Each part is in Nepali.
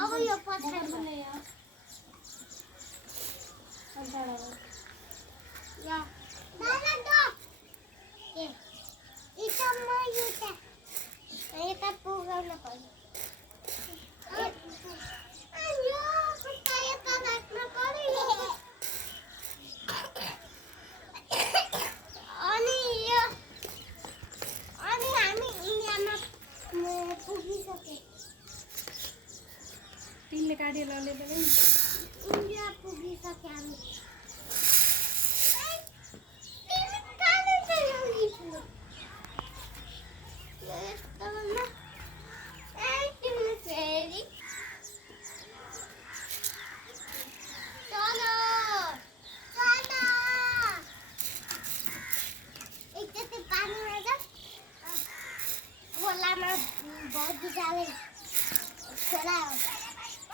अब यो पछाडि या दादा दो ए इतम युता यता पुगाउन पर्छ यो कुत्ता यता राख्न पर्यो अनि हामी इन्डियामा पुगिसके तिनले काटे लले पनि इन्डिया पुगिसके हामी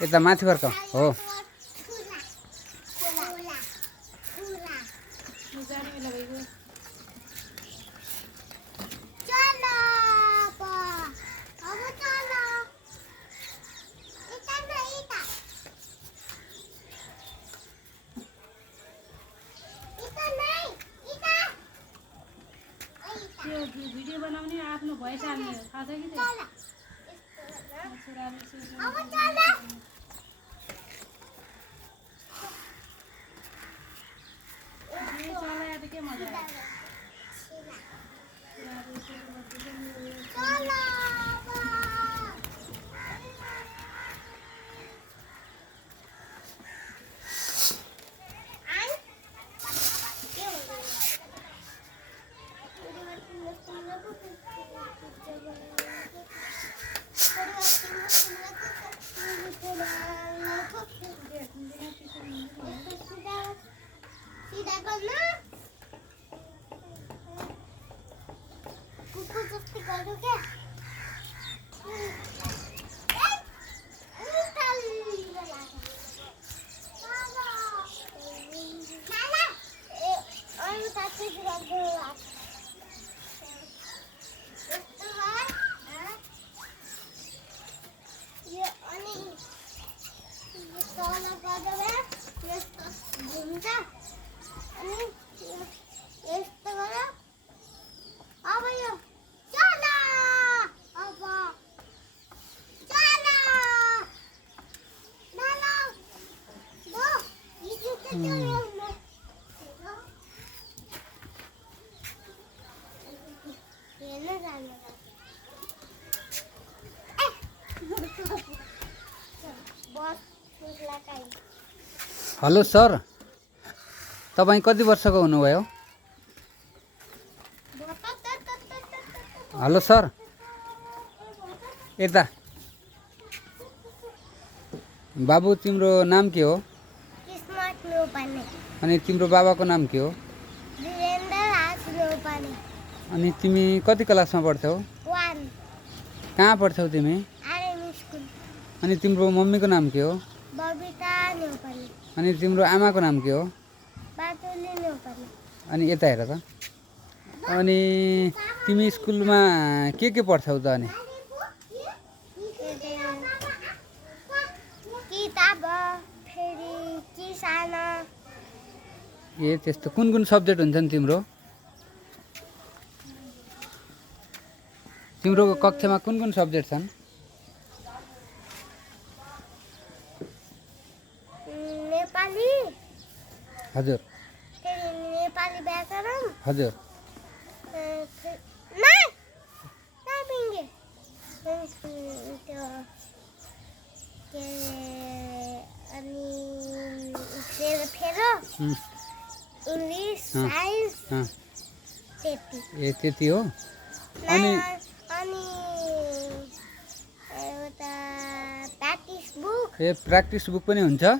यता माथि फर्क हो भिडियो बनाउने आफ्नो भोइस हाल्ने थाहा छ कि के मजा हेलो सर तपाईँ कति वर्षको हुनुभयो हेलो सर यता बाबु तिम्रो नाम के हो अनि तिम्रो बाबाको नाम के हो अनि तिमी कति क्लासमा पढ्छौ कहाँ पढ्छौ तिमी अनि तिम्रो मम्मीको नाम के हो अनि तिम्रो आमाको नाम के हो अनि यता हेर त अनि तिमी स्कुलमा के पढ्छौ त अनि ए त्यस्तो कुन सब्जेक्ट हुन्छन् तिम्रो कक्षामा कुन सब्जेक्ट छन् नेपाली हजुर नेपाली व्याकरण हजुर इङ्ग्लिस अँ। साइन्स अँ, त्यति ए त्यति हो अनि अनि एउटा प्र्याक्टिस बुक ए प्र्याक्टिस बुक पनि हुन्छ अँ,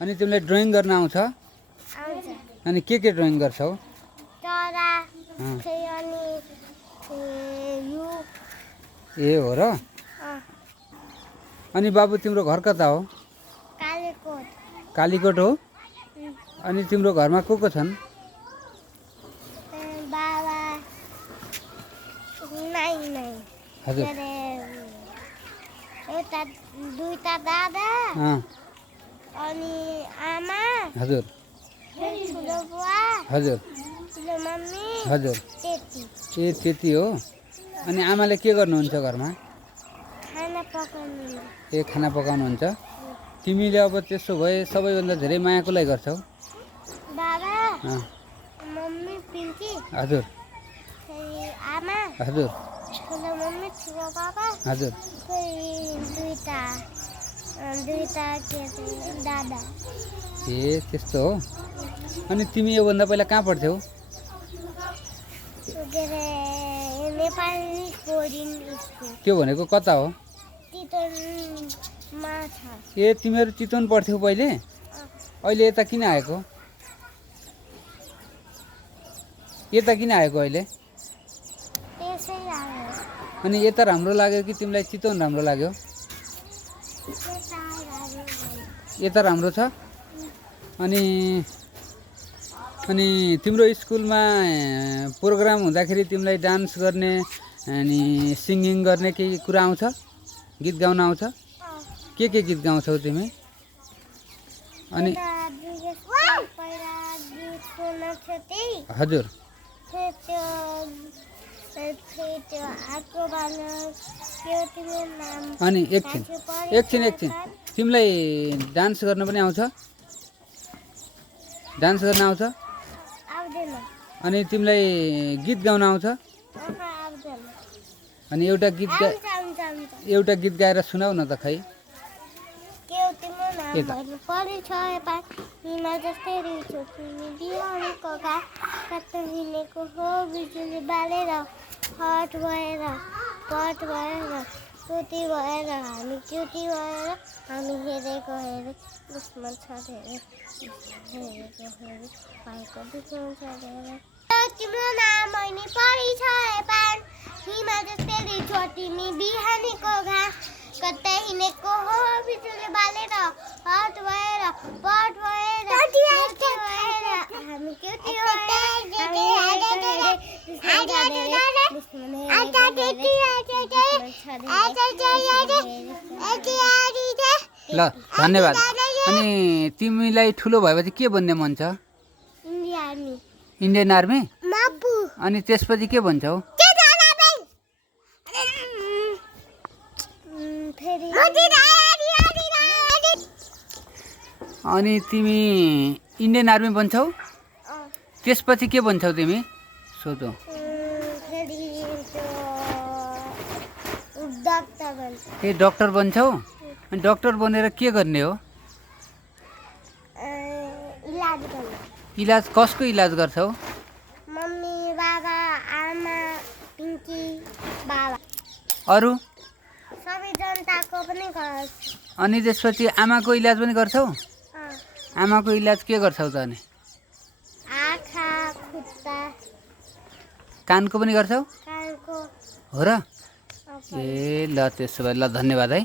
अनि तिमीलाई ड्रइङ गर्न आउँछ आउँछ अनि के ड्रइङ गर्छौ चरा अँ, फेरि अनि यो ए हो र अनि बाबु तिम्रो घर कता हो कालीकोट कालीकोट हो अनि तिम्रो घरमा को छन् बाबा नाइ नाइ हजुर के अरे एउटा दुईटा दादा अँ, अनि आमा हजुर फेरि ठुलो बुवा हजुर ठुलो मम्मी हजुर त्यति ए त्यति हो अनि आमाले के गर्नुहुन्छ घरमा खाना पकाउनु ए खाना पकाउनुहुन्छ तिमीले अब त्यसो भए सबैभन्दा धेरै माया कसलाई गर्छौ बाबा अँ, मम्मी पिङ्की हजुर फेरि आमा हजुर ठुलो मम्मी ठुलो बाबा हजुर फेरि दुईटा दुईटा के अरे दादा ए त्यस्तो हो अनि तिमी योभन्दा पहिला कहाँ पढ्थ्यौ के अरे नेपाली बोर्डिङ स्कुल त्यो भनेको कता हो चितवनमा छ ए तिमीहरू चितवन पढ्थ्यौ पहिले अहिले यता किन आएको यता किन आएको अहिले त्यसै लाग्यो अनि यता राम्रो लाग्यो कि तिमीलाई चितवन राम्रो लाग्यो त्यता लाग्यो यता राम्रो छ अनि अनि तिम्रो स्कुलमा प्रोग्राम हुँदाखेरि तिमीलाई डान्स गर्ने अनि सिङ्गिङ गर्ने केही कुरा आउँछ गीत गाउन आउँछ के गीत गाउँछौ तिमी अनि पहिला गीत सुनाउँथ्यो त्यही हजुर फेरि त्यो आर्को बाल्न त्यो तिम्रो नाम अनि एकछिन तिमीलाई डान्स गर्न पनि आउँछ डान्स गर्न आउँछ आउँदैन अनि तिमीलाई गीत गाउन आउँछ आउँदैन अनि एउटा गीत गाएर सुनाऊ न त खै त्यो तिम्रो नाम भन्नु परिछ हिमा जस्तै रहेछ तिमी बिहानको कता हिँडेको हो बिजुली बालेर हट भएर पट भएर चुटी भएर हामी चुटी भएर हामी हेरेको हेरे दुश्मन छ धेरै हेरेको हेरे भएको दुश्मन छ धेरै तिम्रो नाम अहिले परिछ पान हिमा जस्तै रहेछ तिमी बिहानीको कतै हिँडेको हो बिजुली बालेर हट भएर पट भएर हामी क्युटी ल धन्यवाद अनि तिमीलाई ठुलो भएपछि के बन्ने मन छ इन्डियन आर्मी अनि त्यसपछि के भन्छौ अनि तिमी इन्डियन आर्मी बन्छौ त्यसपछि के भन्छौ तिमी सोधौ ए डक्टर बन्छौ अनि डक्टर बनेर के गर्ने हो इलाज कसको इलाज गर्छौ मम्मी बाबा आमा पिङ्की बाबा अरू सबै जनताको पनि गर्छ अनि त्यसपछि आमाको इलाज पनि गर्छौ आमाको इलाज के गर्छौ त अनि आँखा खुट्टा कानको पनि गर्छौ कानको हो र ए ल त्यसो भए ल धन्यवाद है